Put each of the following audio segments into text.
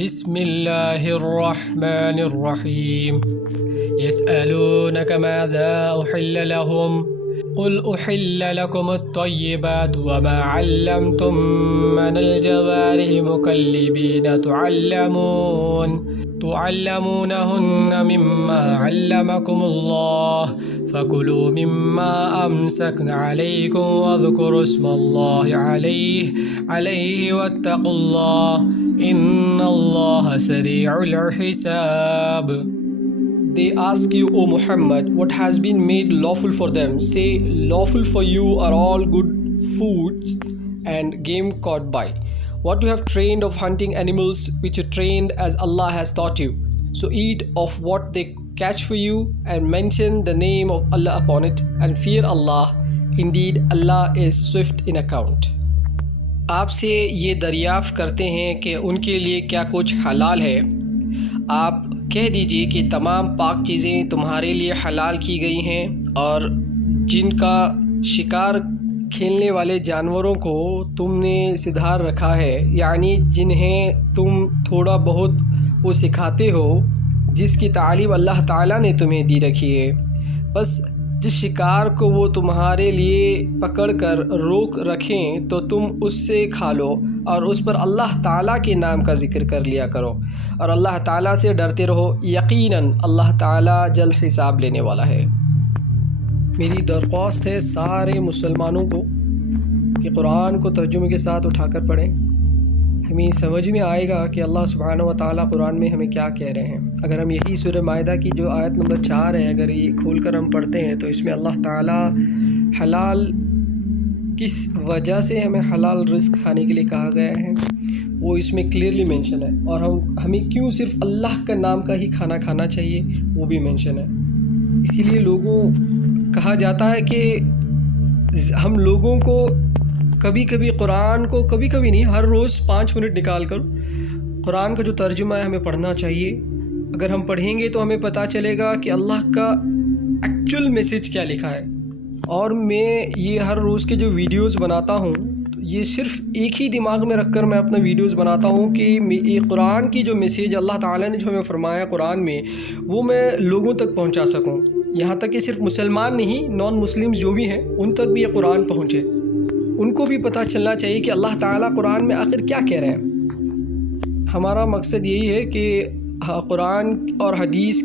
بسم اللہ الرحمن الرحیم یسألونک ماذا احل لهم قل احل لكم الطیبات وما علمتم من الجوارح مکلبین تعلمونهن مما علمكم الله فكلوا مما أمسكن عليكم واذكروا اسم الله عليه واتقوا الله إن الله سريع الحساب. They ask you, O Muhammad, what has been made lawful for them? Say, lawful for you are all good food and game caught by. What you have trained of hunting animals which you trained as Allah has taught you. So eat of what they catch for you and mention the name of Allah upon it and fear Allah. Indeed, Allah is swift in account. آپ سے یہ دریافت کرتے ہیں کہ ان کے لیے کیا کچھ حلال ہے. آپ کہہ دیجئے کہ تمام پاک چیزیں تمہارے لیے حلال کی گئی ہیں اور جن کا شکار کھیلنے والے جانوروں کو تم نے سدھار رکھا ہے، یعنی جنہیں تم تھوڑا بہت وہ سکھاتے ہو، جس کی تعلیم اللہ تعالیٰ نے تمہیں دی رکھی ہے. بس جس شکار کو وہ تمہارے لیے پکڑ کر روک رکھیں تو تم اس سے کھا لو اور اس پر اللہ تعالیٰ کے نام کا ذکر کر لیا کرو اور اللہ تعالیٰ سے ڈرتے رہو. یقیناً اللہ تعالیٰ جلد حساب لینے والا ہے. میری درخواست ہے سارے مسلمانوں کو کہ قرآن کو ترجمے کے ساتھ اٹھا کر پڑھیں. ہمیں سمجھ میں آئے گا کہ اللہ سبحانہ و تعالیٰ قرآن میں ہمیں کیا کہہ رہے ہیں. اگر ہم یہی سورہ مائدہ کی جو آیت نمبر 4 ہے، اگر یہ کھول کر ہم پڑھتے ہیں تو اس میں اللہ تعالیٰ حلال کس وجہ سے ہمیں حلال رزق کھانے کے لیے کہا گیا ہے وہ اس میں کلیئرلی مینشن ہے، اور ہمیں کیوں صرف اللہ کا نام کا ہی کھانا کھانا چاہیے وہ بھی مینشن ہے. اسی لیے لوگوں کہا جاتا ہے کہ ہم لوگوں کو کبھی کبھی قرآن کو کبھی نہیں، ہر روز 5 منٹ نکال کر قرآن کا جو ترجمہ ہے ہمیں پڑھنا چاہیے. اگر ہم پڑھیں گے تو ہمیں پتہ چلے گا کہ اللہ کا ایکچوئل میسج کیا لکھا ہے. اور میں یہ ہر روز کے جو ویڈیوز بناتا ہوں یہ صرف ایک ہی دماغ میں رکھ کر میں اپنا ویڈیوز بناتا ہوں کہ یہ قرآن کی جو میسیج اللہ تعالیٰ نے جو ہمیں فرمایا قرآن میں وہ میں لوگوں تک پہنچا سکوں. یہاں تک کہ صرف مسلمان نہیں، نان مسلمز جو بھی ہیں ان تک بھی یہ قرآن پہنچے. ان کو بھی پتہ چلنا چاہیے کہ اللہ تعالیٰ قرآن میں آخر کیا کہہ رہے ہیں. ہمارا مقصد یہی ہے کہ قرآن اور حدیث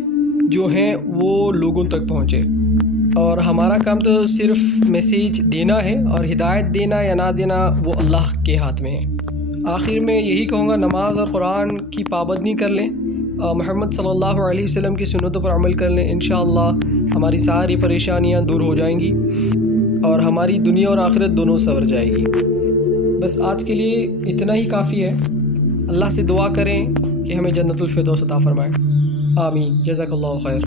جو ہیں وہ لوگوں تک پہنچے، اور ہمارا کام تو صرف میسیج دینا ہے اور ہدایت دینا یا نہ دینا وہ اللہ کے ہاتھ میں ہے. آخر میں یہی کہوں گا، نماز اور قرآن کی پابندی کر لیں، محمد صلی اللہ علیہ وسلم کی سنتوں پر عمل کر لیں. انشاءاللہ ہماری ساری پریشانیاں دور ہو جائیں گی اور ہماری دنیا اور آخرت دونوں سنور جائے گی. بس آج کے لیے اتنا ہی کافی ہے. اللہ سے دعا کریں کہ ہمیں جنت الفردوس عطا فرمائے. آمین. جزاک اللہ خیر.